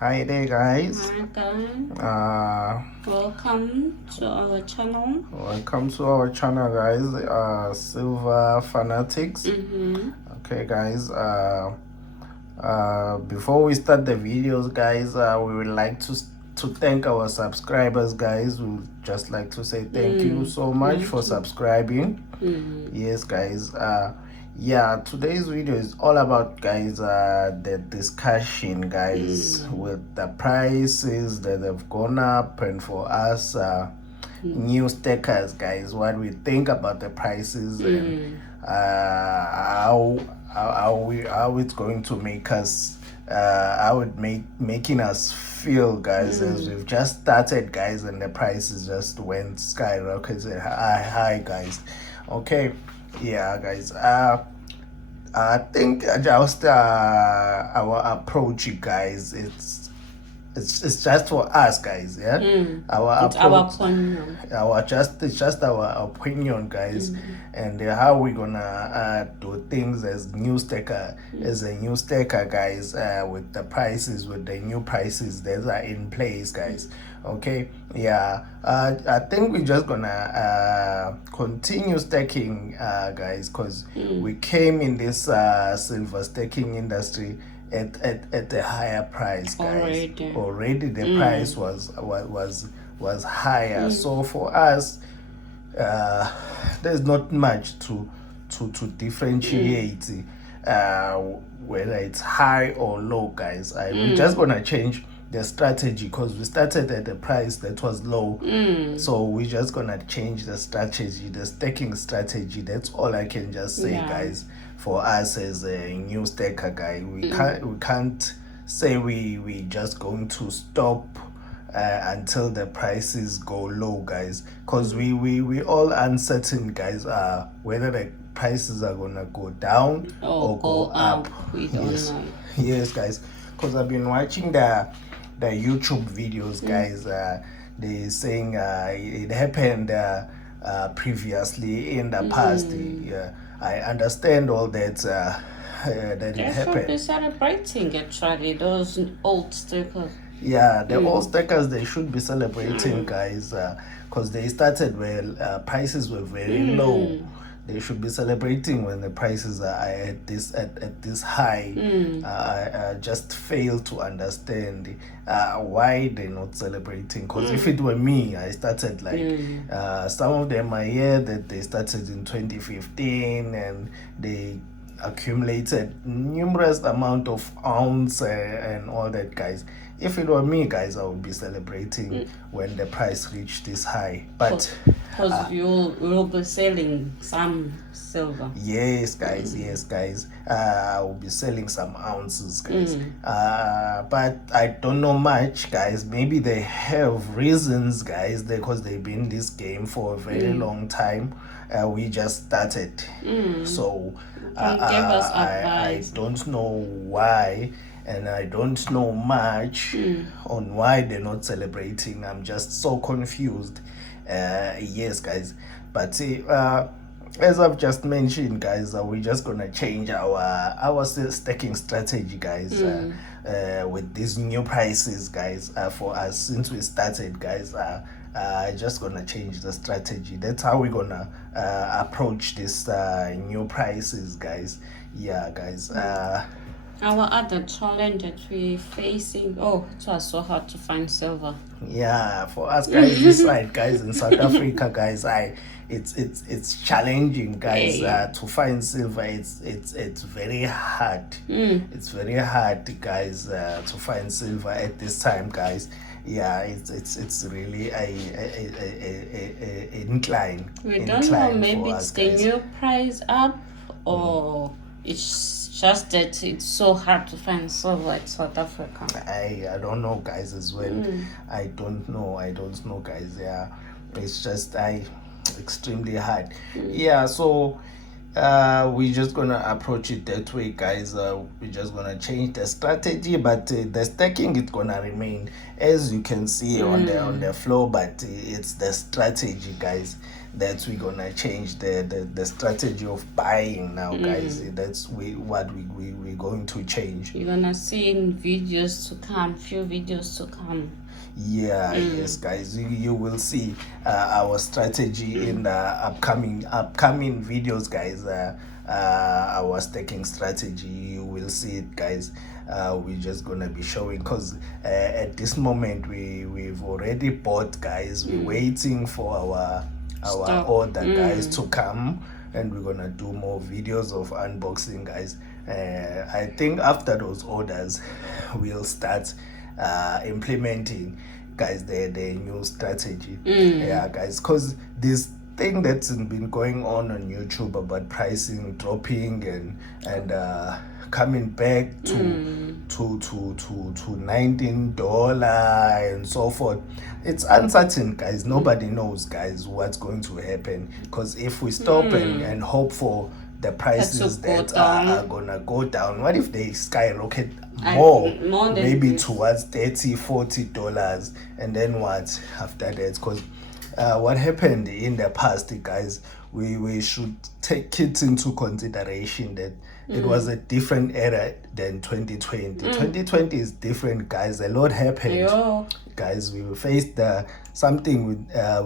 Hi there, guys. Hi guys, Uh, welcome to our channel. welcome to our channel, guys. Silver Fanatics. Mm-hmm. Okay, guys. Before we start the videos, guys, we would like to thank our subscribers, guys. We would just like to say thank you so much for Thank you. subscribing. Yes, guys. Yeah, today's video is all about, guys, the discussion, guys, with the prices that have gone up, and for us new stackers, guys, what we think about the prices, and how it's going to make us how it making us feel, guys, as we've just started, guys, and the prices just went skyrocketed high, guys. Okay, yeah, guys. I think just our approach, guys. It's just for us, guys. Yeah, our It's our approach, opinion. it's just our opinion, guys, and how we gonna do things as a new staker, guys, with the prices, with the new prices that are in place, guys. Okay, yeah. I think we're just gonna continue staking, guys, because we came in this silver staking industry at a higher price, guys. Already the price was higher. So for us, there's not much to differentiate whether it's high or low, guys. We're just gonna change the strategy because we started at a price that was low. So we're just gonna change the strategy, the staking strategy. That's all I can just say, guys. For us as a new staker, guy, we can't say we just going to stop until the prices go low, guys, because we all uncertain, guys, whether the prices are gonna go down or go up. We don't know. Yes, guys, because I've been watching the YouTube videos, guys. They saying it happened previously in the past. I understand all that that it They should happened. be celebrating actually, those old stickers. Yeah, the old stackers, they should be celebrating, guys, because they started where prices were very low. They should be celebrating when the prices are at this high. I just fail to understand why they're not celebrating. Because if it were me, I started like some of them are here that they started in 2015 and they accumulated numerous amount of ounce and all that, guys. If it were me, guys, I would be celebrating when the price reached this high. But because you'll be selling some silver. yes, guys, I will be selling some ounces, guys. But I don't know much, guys. Maybe they have reasons, guys, because they've been in this game for a very long time. We just started, so Give us I advice. don't know why, and I don't know much on why they're not celebrating. I'm just so confused. Yes, guys, but as I've just mentioned, guys, we're just gonna change our staking strategy, guys, with these new prices, guys, for us since we started, guys. Just gonna change the strategy. That's how we're gonna approach this new prices, guys. Yeah, guys. Our other challenge that we're facing, it was so hard to find silver. Yeah, for us, guys, this side, guys, in South Africa, guys, it's challenging, guys, to find silver. It's very hard. It's very hard, guys, to find silver at this time, guys. Yeah, it's really a incline. We don't know, maybe for it's us, the guys. new price up or it's just that it's so hard to find silver in South Africa. I don't know, guys, as well. I don't know, guys. Yeah, it's just extremely hard. Yeah, so we're just gonna approach it that way, guys. We're just gonna change the strategy, but the stacking is gonna remain as you can see on the floor. But it's the strategy, guys, That's we're gonna change the strategy of buying now, guys. That's we're going to change. You're gonna see in videos to come, few videos to come. Yes, guys, you will see our strategy in the upcoming videos, guys. Our staking strategy, you will see it, guys. We're just gonna be showing, because at this moment we've already bought, guys. We're waiting for our Stock. order, guys, to come, and we're gonna do more videos of unboxing, guys. I think after those orders we'll start implementing, guys, the new strategy. Guys, because this thing that's been going on YouTube about pricing dropping and coming back to $19 and so forth, it's uncertain, guys. Nobody knows, guys, what's going to happen, because if we stop and hope for the prices that are gonna go down, what if they skyrocket more than maybe this. towards $30-40, and then what after that? Because what happened in the past, guys, we should take it into consideration that it was a different era than 2020. 2020 is different, guys. A lot happened. Guys, we faced something we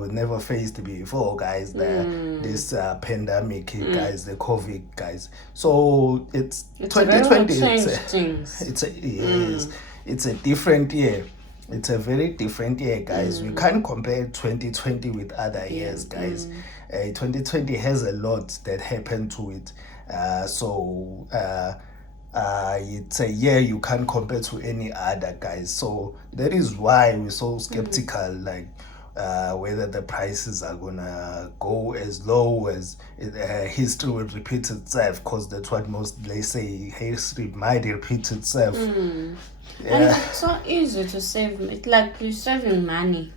never faced before, guys. This pandemic, guys, the COVID, guys. So it's 2020. It's a different year. It's a very different year, guys. We can't compare 2020 with other years, guys. 2020 has a lot that happened to it. So it's a year you can't compare to any other, guys. So that is why we're so skeptical, like whether the prices are gonna go as low as history will repeat itself, because that's what most they say, history might repeat itself. And it's so easy to save. It's like you're saving money.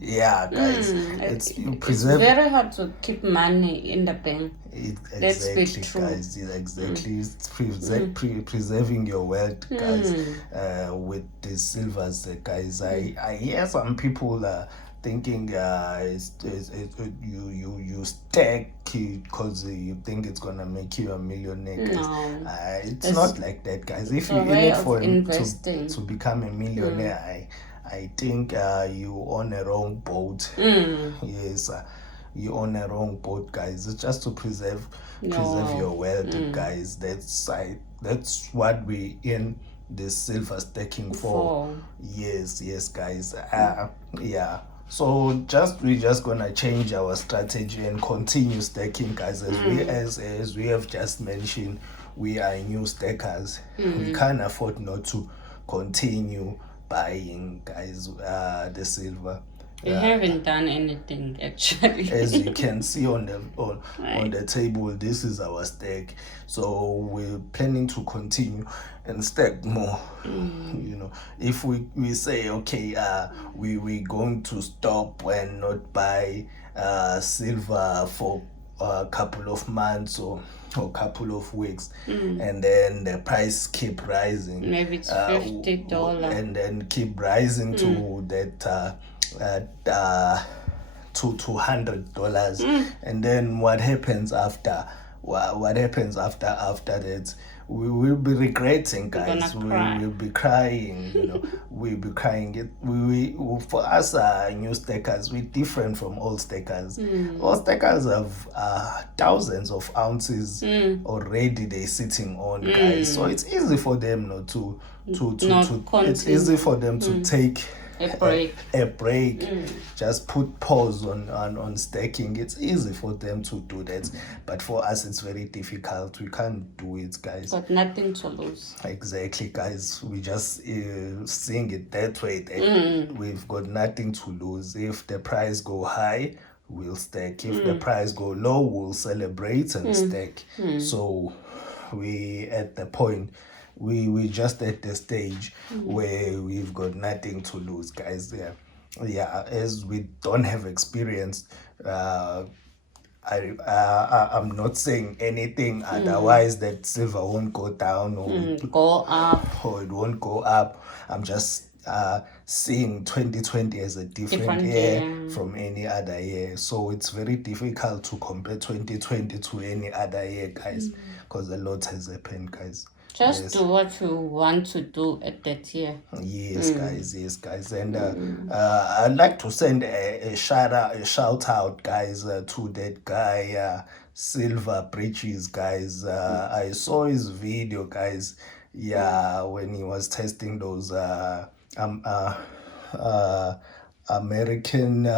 Guys, it's very hard to keep money in the bank. Let's be true, guys. Exactly. It's preserving your wealth, guys. With the silvers, guys. I hear some people thinking you stack because you think it's gonna make you a millionaire, guys. No, it's not like that, guys. If you're in it for to become a millionaire, I think you on a wrong boat. Yes, you on a wrong boat, guys. It's just to preserve your wealth, guys. That's what we in this silver staking for. Yes, guys. So we're just gonna change our strategy and continue staking, guys. As we have just mentioned, we are new stakers. We can't afford not to continue buying, guys, the silver. We haven't done anything, actually. As you can see on the table, this is our stake. So we're planning to continue and stack more. If we say, okay, we're going to stop and not buy silver for a couple of months or couple of weeks, and then the price keep rising, maybe it's $50, and then keep rising to that to $200, and then what happens after that? We will be regretting, guys. We will be crying. We'll be crying. We for us, new stakers, we're different from old stakers. Old stakers have thousands of ounces already they sitting on, guys. So it's easy for them it's easy for them to take a break. Just put pause on staking. It's easy for them to do that, but for us it's very difficult. We can't do it, guys. But nothing to lose. Exactly, guys. We just seeing it that way, that we've got nothing to lose. If the price go high, we'll stack. If the price go low, we'll celebrate and stack. So we at the point, we just at the stage where we've got nothing to lose, guys. As we don't have experience, I'm not saying anything otherwise that silver won't go down or go up, or it won't go up. I'm just seeing 2020 as a different year from any other year. So it's very difficult to compare 2020 to any other year, guys, because a lot has happened, guys. Just do what you want to do at that year. Yes, guys. Yes, guys. And I'd like to send a shout out, guys, to that guy, Silver Bridges, guys. I saw his video, guys. Yeah, when he was testing those American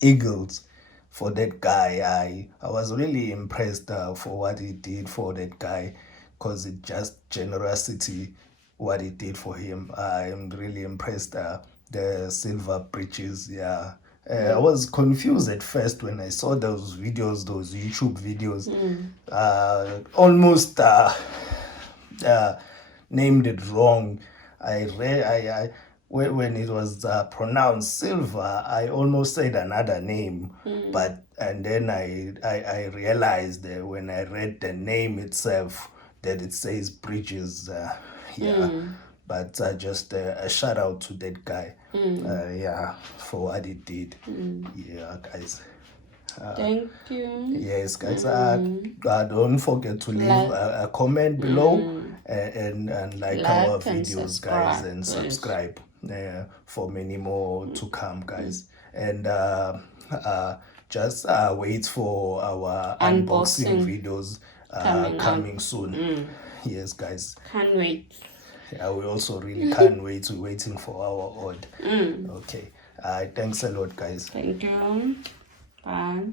eagles for that guy. I was really impressed for what he did for that guy, because it just generosity what he did for him. I am really impressed. The Silver Bridges, yeah. I was confused at first when I saw those videos, those YouTube videos. Almost named it wrong. When it was pronounced silver, I almost said another name, and then I realized that when I read the name itself that it says Bridges, yeah. But just a shout out to that guy, yeah, for what he did, yeah, guys. Thank you. Yes, guys. Don't forget to leave a comment below, and like our videos, guys, and subscribe for many more to come, guys. And just wait for our unboxing videos coming soon. Yes, guys. Can't wait. Yeah, we also really can't wait. We're waiting for our order. Okay. Thanks a lot, guys. Thank you. Bye.